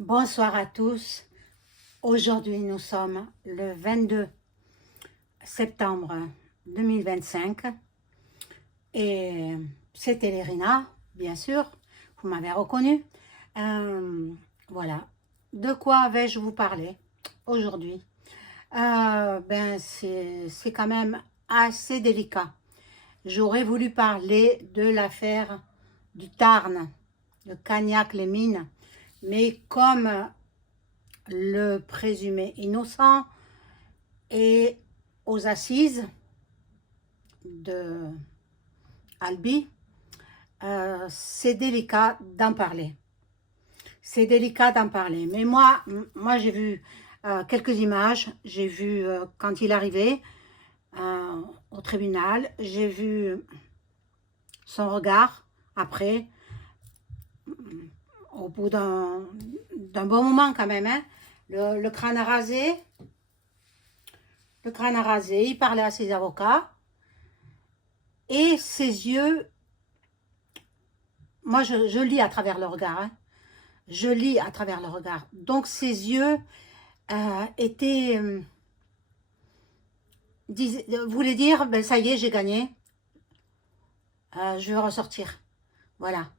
Bonsoir à tous. Aujourd'hui, nous sommes le 22 septembre 2025 et c'est Télérina, bien sûr, vous m'avez reconnu. Voilà, de quoi vais-je vous parler aujourd'hui? C'est quand même assez délicat. J'aurais voulu parler de l'affaire du Tarn, de Cagnac-les-Mines, mais comme le présumé innocent est aux assises de Albi, c'est délicat d'en parler. C'est délicat d'en parler. Mais moi j'ai vu quelques images. J'ai vu quand il arrivait au tribunal. J'ai vu son regard après, au bout d'un bon moment quand même, hein, le crâne rasé. Le crâne rasé, il parlait à ses avocats. Et ses yeux, moi je lis à travers le regard. Hein, je lis à travers le regard. Donc ses yeux étaient... voulaient dire, ben, ça y est, j'ai gagné. Je vais ressortir. Voilà.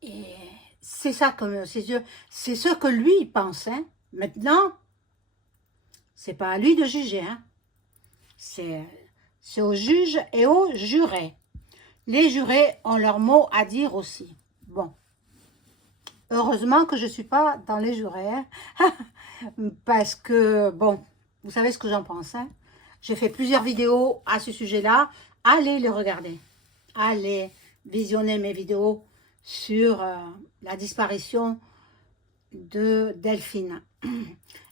Et c'est ça comme ses yeux. C'est ce que lui pense. Hein. Maintenant, c'est pas à lui de juger. Hein. C'est aux juges et aux jurés. Les jurés ont leur mot à dire aussi. Bon. Heureusement que je ne suis pas dans les jurés. Hein. Parce que, bon, vous savez ce que j'en pense. Hein. J'ai fait plusieurs vidéos à ce sujet-là. Allez les regarder. Allez visionner mes vidéos sur la disparition de Delphine.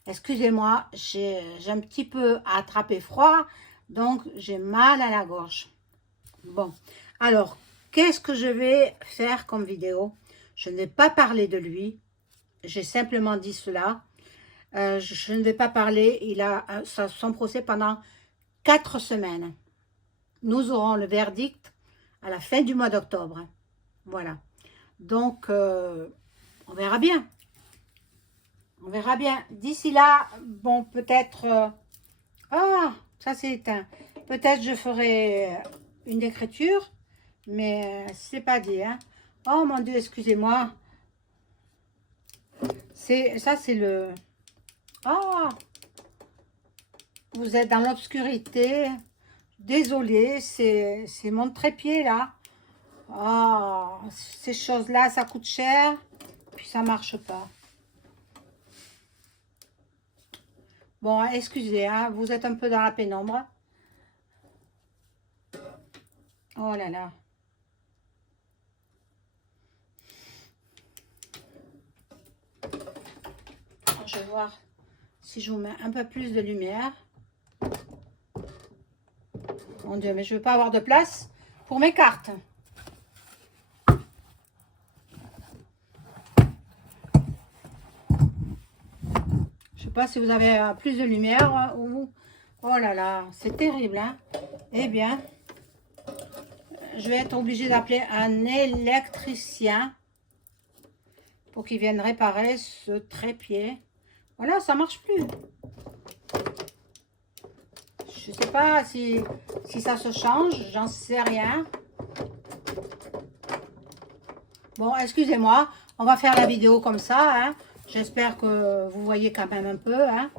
Excusez-moi, j'ai un petit peu attrapé froid, donc j'ai mal à la gorge. Bon, alors, qu'est-ce que je vais faire comme vidéo? Je ne vais pas parler de lui, j'ai simplement dit cela. Je ne vais pas parler, il a son procès pendant 4 semaines. Nous aurons le verdict à la fin du mois d'octobre. Voilà. Donc, on verra bien. On verra bien. D'ici là, bon, peut-être... ah, ça c'est éteint. Peut-être je ferai une écriture, mais c'est pas dit. Hein. Oh mon Dieu, excusez-moi. Ça, c'est le... Ah, vous êtes dans l'obscurité. Désolée, c'est mon trépied là. Ah, ces choses-là, ça coûte cher. Puis ça marche pas. Bon, excusez, hein, vous êtes un peu dans la pénombre. Oh là là. Je vais voir si je vous mets un peu plus de lumière. Mon Dieu, mais je ne veux pas avoir de place pour mes cartes. Je ne sais pas si vous avez plus de lumière ou... Oh là là, c'est terrible, hein. Eh bien, je vais être obligée d'appeler un électricien pour qu'il vienne réparer ce trépied. Voilà, ça marche plus. Je sais pas si ça se change, j'en sais rien. Bon, excusez-moi, on va faire la vidéo comme ça. Hein. J'espère que vous voyez quand même un peu. Hein.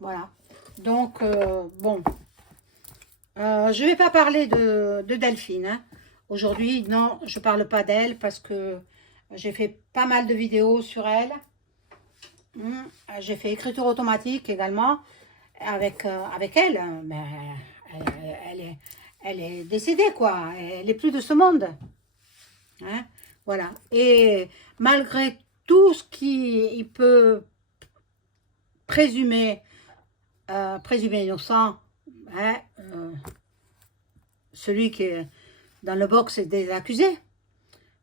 Voilà. Donc, bon. Je ne vais pas parler de Delphine. Hein. Aujourd'hui, non, je ne parle pas d'elle parce que j'ai fait pas mal de vidéos sur elle. J'ai fait écriture automatique également avec elle. Mais elle est décédée, quoi. Elle est plus de ce monde. Hein? Voilà. Et malgré tout ce qu'il peut présumer innocent, hein, celui qui est dans le box des accusés,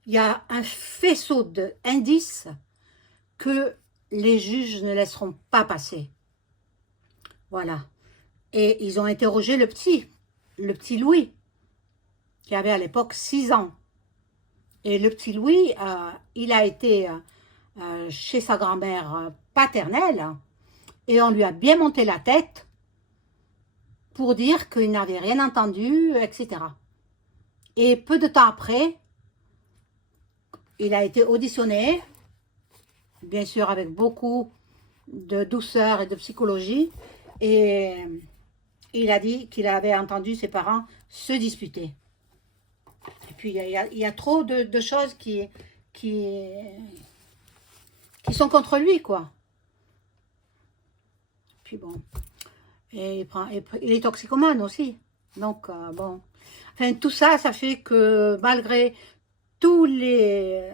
il y a un faisceau d'indices que les juges ne laisseront pas passer. Voilà. Et ils ont interrogé le petit Louis, qui avait à l'époque 6 ans. Et le petit Louis, il a été chez sa grand-mère paternelle, et on lui a bien monté la tête pour dire qu'il n'avait rien entendu, etc. Et peu de temps après, il a été auditionné, bien sûr avec beaucoup de douceur et de psychologie, et il a dit qu'il avait entendu ses parents se disputer. Et puis il y a trop de choses qui sont contre lui, quoi. Puis bon, et il est toxicomane aussi. Donc, bon. Enfin, tout ça, ça fait que malgré tous les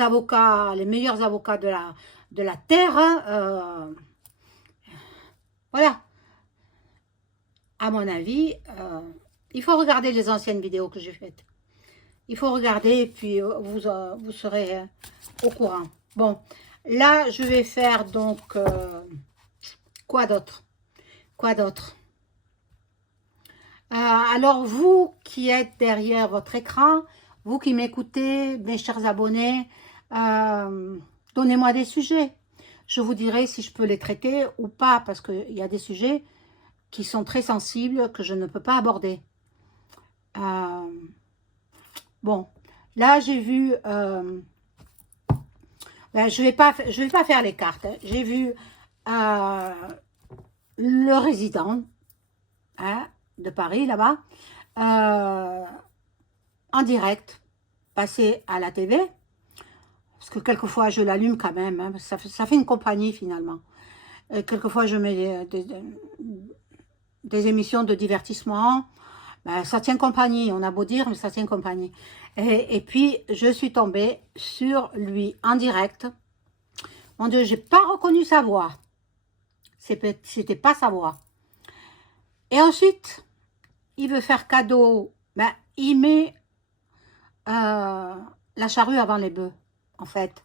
avocats, les meilleurs avocats de la Terre, voilà, à mon avis, il faut regarder les anciennes vidéos que j'ai faites. Il faut regarder et puis vous serez au courant. Bon, là, je vais faire donc... quoi d'autre? Quoi d'autre? Alors, vous qui êtes derrière votre écran, vous qui m'écoutez, mes chers abonnés, donnez-moi des sujets. Je vous dirai si je peux les traiter ou pas, parce qu'il y a des sujets qui sont très sensibles, que je ne peux pas aborder. Bon, là, j'ai vu... ben, je vais pas faire les cartes. Hein. J'ai vu le résident hein, de Paris, là-bas, en direct, passer à la TV, parce que quelquefois, je l'allume quand même, hein, ça fait une compagnie, finalement. Et quelquefois, je mets des émissions de divertissement, ben, ça tient compagnie, on a beau dire, mais ça tient compagnie. Et puis, je suis tombée sur lui, en direct. Mon Dieu, j'ai pas reconnu sa voix. C'était pas sa voix. Et ensuite, il veut faire cadeau. Ben, il met la charrue avant les bœufs, en fait.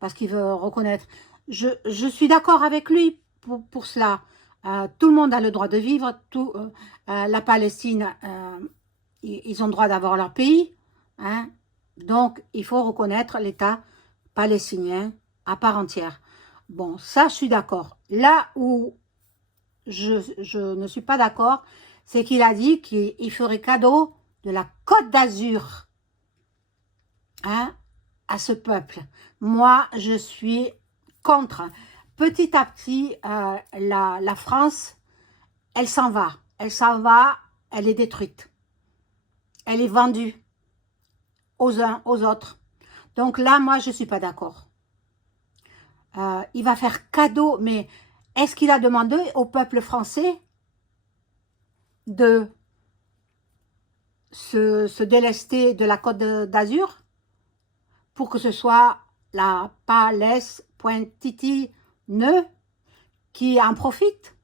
Parce qu'il veut reconnaître. Je suis d'accord avec lui pour cela. Tout le monde a le droit de vivre. La Palestine, ils ont le droit d'avoir leur pays. Hein. Donc, il faut reconnaître l'État palestinien à part entière. Bon, ça, je suis d'accord. Là où je ne suis pas d'accord, c'est qu'il a dit qu'il ferait cadeau de la Côte d'Azur hein, à ce peuple. Moi, je suis contre. Petit à petit, la France, elle s'en va. Elle s'en va, elle est détruite. Elle est vendue aux uns, aux autres. Donc là, moi, je ne suis pas d'accord. Il va faire cadeau, mais est-ce qu'il a demandé au peuple français de se délester de la Côte d'Azur pour que ce soit la Palestine qui en profite?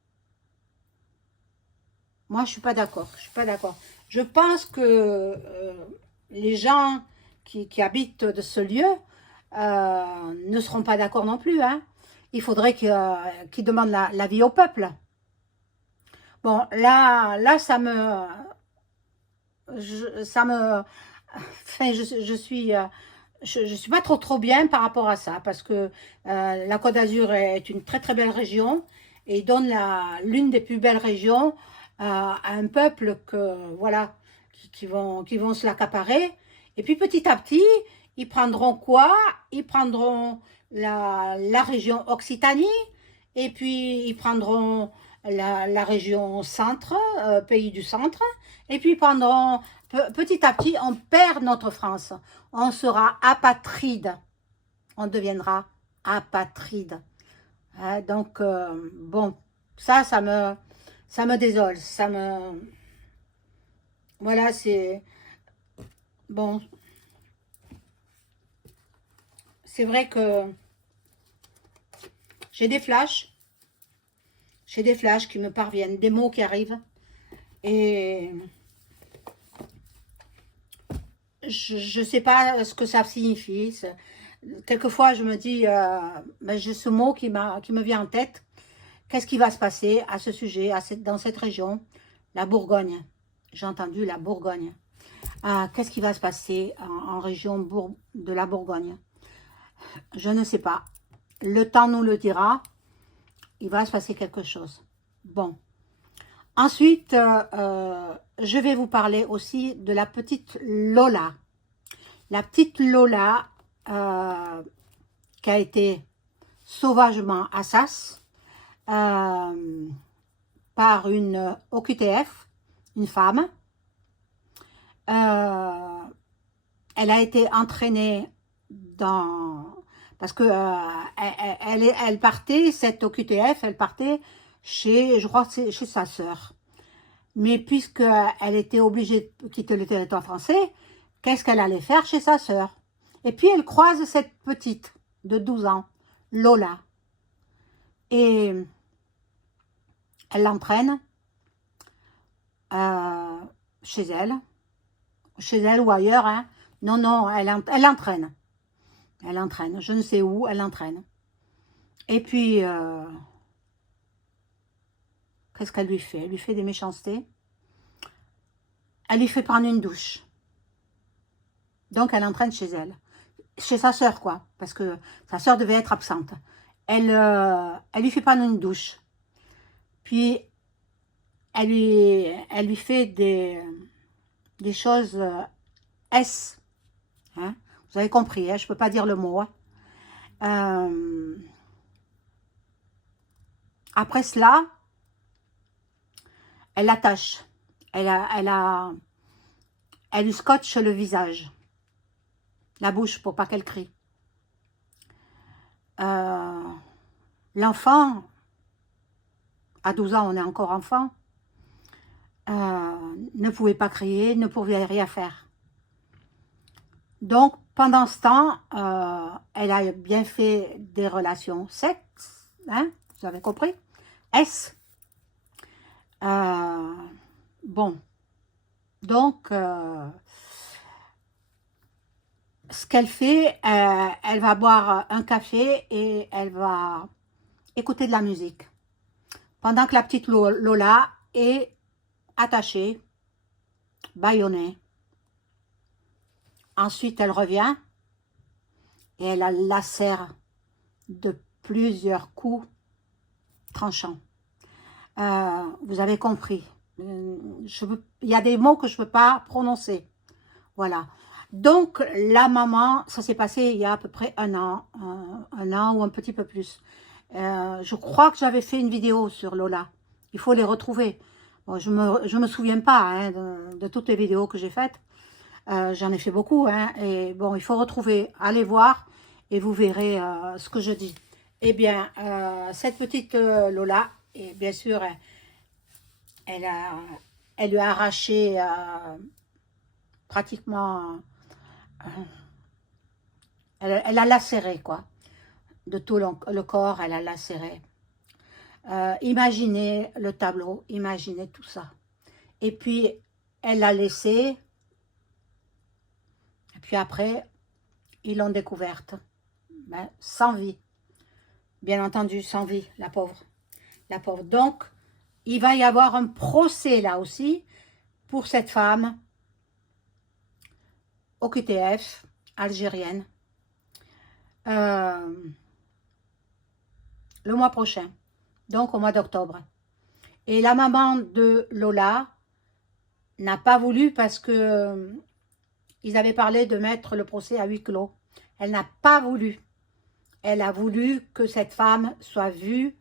Moi, je suis pas d'accord. Je suis pas d'accord. Je pense que les gens qui habitent de ce lieu ne seront pas d'accord non plus. Hein. Il faudrait qu'ils demandent la vie au peuple. Bon, là, ça me... Enfin, je suis pas trop bien par rapport à ça, parce que la Côte d'Azur est une très belle région, et donne l'une des plus belles régions à un peuple voilà, qui vont se l'accaparer. Et puis petit à petit, ils prendront quoi? Ils prendront la région Occitanie, et puis ils prendront la région centre, pays du centre, et puis pendant petit à petit, on perd notre France. On sera apatride. On deviendra apatride. Hein, donc, bon, ça me désole. Voilà, c'est... Bon, c'est vrai que j'ai des flashs. J'ai des flashs qui me parviennent, des mots qui arrivent. Et je ne sais pas ce que ça signifie. Quelquefois, je me dis, ben, j'ai ce mot qui me vient en tête. Qu'est-ce qui va se passer à ce sujet, dans cette région? La Bourgogne. J'ai entendu la Bourgogne. Qu'est-ce qui va se passer en région de la Bourgogne? Je ne sais pas. Le temps nous le dira. Il va se passer quelque chose. Bon. Ensuite, je vais vous parler aussi de la petite Lola. La petite Lola qui a été sauvagement assasse par une OQTF, une femme. Elle a été entraînée dans... Parce que elle partait, cette OQTF, elle partait chez, je crois que c'est chez sa sœur. Mais puisqu'elle était obligée de quitter le territoire français, qu'est-ce qu'elle allait faire chez sa sœur? Et puis elle croise cette petite de 12 ans, Lola. Et elle l'entraîne chez elle ou ailleurs. Hein. Non, non, elle l'entraîne. Elle l'entraîne, je ne sais où, elle l'entraîne. Et puis, qu'est-ce qu'elle lui fait? Elle lui fait des méchancetés. Elle lui fait prendre une douche. Donc, elle l'entraîne chez elle. Chez sa sœur, quoi. Parce que sa sœur devait être absente. Elle lui fait prendre une douche. Puis, elle lui fait des choses S. Hein? Vous avez compris, hein? Je ne peux pas dire le mot. Hein? Après cela, elle l'attache. Elle lui scotche le visage. La bouche pour pas qu'elle crie. L'enfant, à 12 ans, on est encore enfant, ne pouvait pas crier, ne pouvait rien faire. Donc, pendant ce temps, elle a bien fait des relations sexes, hein, vous avez compris? S. Bon, donc, ce qu'elle fait, elle va boire un café et elle va écouter de la musique. Pendant que la petite Lola est attachée, bâillonnée. Ensuite, elle revient et elle la lacère de plusieurs coups tranchants. Vous avez compris. Il y a des mots que je ne peux pas prononcer. Voilà. Donc, la maman, ça s'est passé il y a à peu près un an ou un petit peu plus. Je crois que j'avais fait une vidéo sur Lola. Il faut les retrouver. Bon, je me souviens pas hein, de toutes les vidéos que j'ai faites. J'en ai fait beaucoup. Hein, et bon, il faut retrouver. Allez voir et vous verrez ce que je dis. Eh bien, cette petite Lola, et bien sûr, elle lui a arraché pratiquement... elle a lacéré, quoi. De tout le corps, elle a lacéré. Imaginez le tableau, imaginez tout ça. Et puis, elle l'a laissé. Et puis après, ils l'ont découverte. Ben, sans vie. Bien entendu, sans vie, la pauvre. La pauvre. Donc, il va y avoir un procès là aussi pour cette femme OQTF algérienne le mois prochain, donc au mois d'octobre. Et la maman de Lola n'a pas voulu parce que ils avaient parlé de mettre le procès à huis clos. Elle n'a pas voulu. Elle a voulu que cette femme soit vue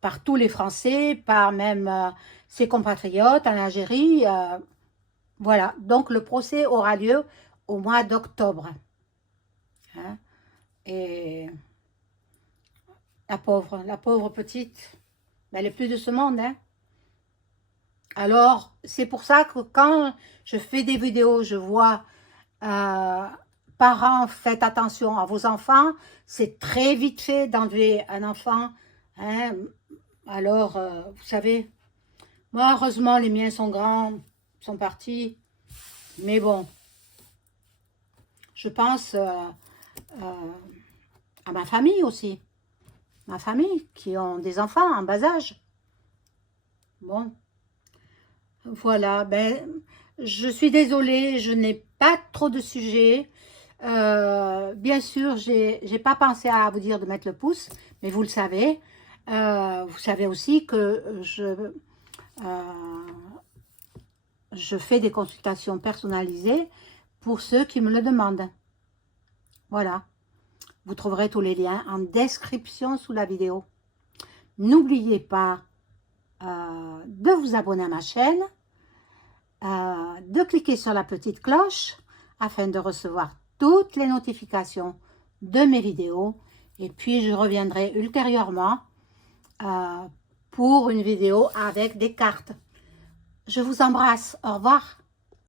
par tous les Français, par même ses compatriotes en Algérie. Voilà, donc le procès aura lieu au mois d'octobre. Hein? Et la pauvre petite, elle n'est plus de ce monde. Hein? Alors, c'est pour ça que quand je fais des vidéos, je vois parents, faites attention à vos enfants. C'est très vite fait d'enlever un enfant. Hein? Alors, vous savez, moi, heureusement, les miens sont grands, sont partis. Mais bon, je pense à ma famille aussi. Ma famille qui ont des enfants en bas âge. Bon, voilà. Ben, je suis désolée, je n'ai pas trop de sujets. bien sûr, j'ai pas pensé à vous dire de mettre le pouce, mais vous le savez. Vous savez aussi que je fais des consultations personnalisées pour ceux qui me le demandent. Voilà. Vous trouverez tous les liens en description sous la vidéo. N'oubliez pas de vous abonner à ma chaîne, de cliquer sur la petite cloche afin de recevoir toutes les notifications de mes vidéos. Et puis, je reviendrai ultérieurement pour une vidéo avec des cartes. Je vous embrasse. Au revoir.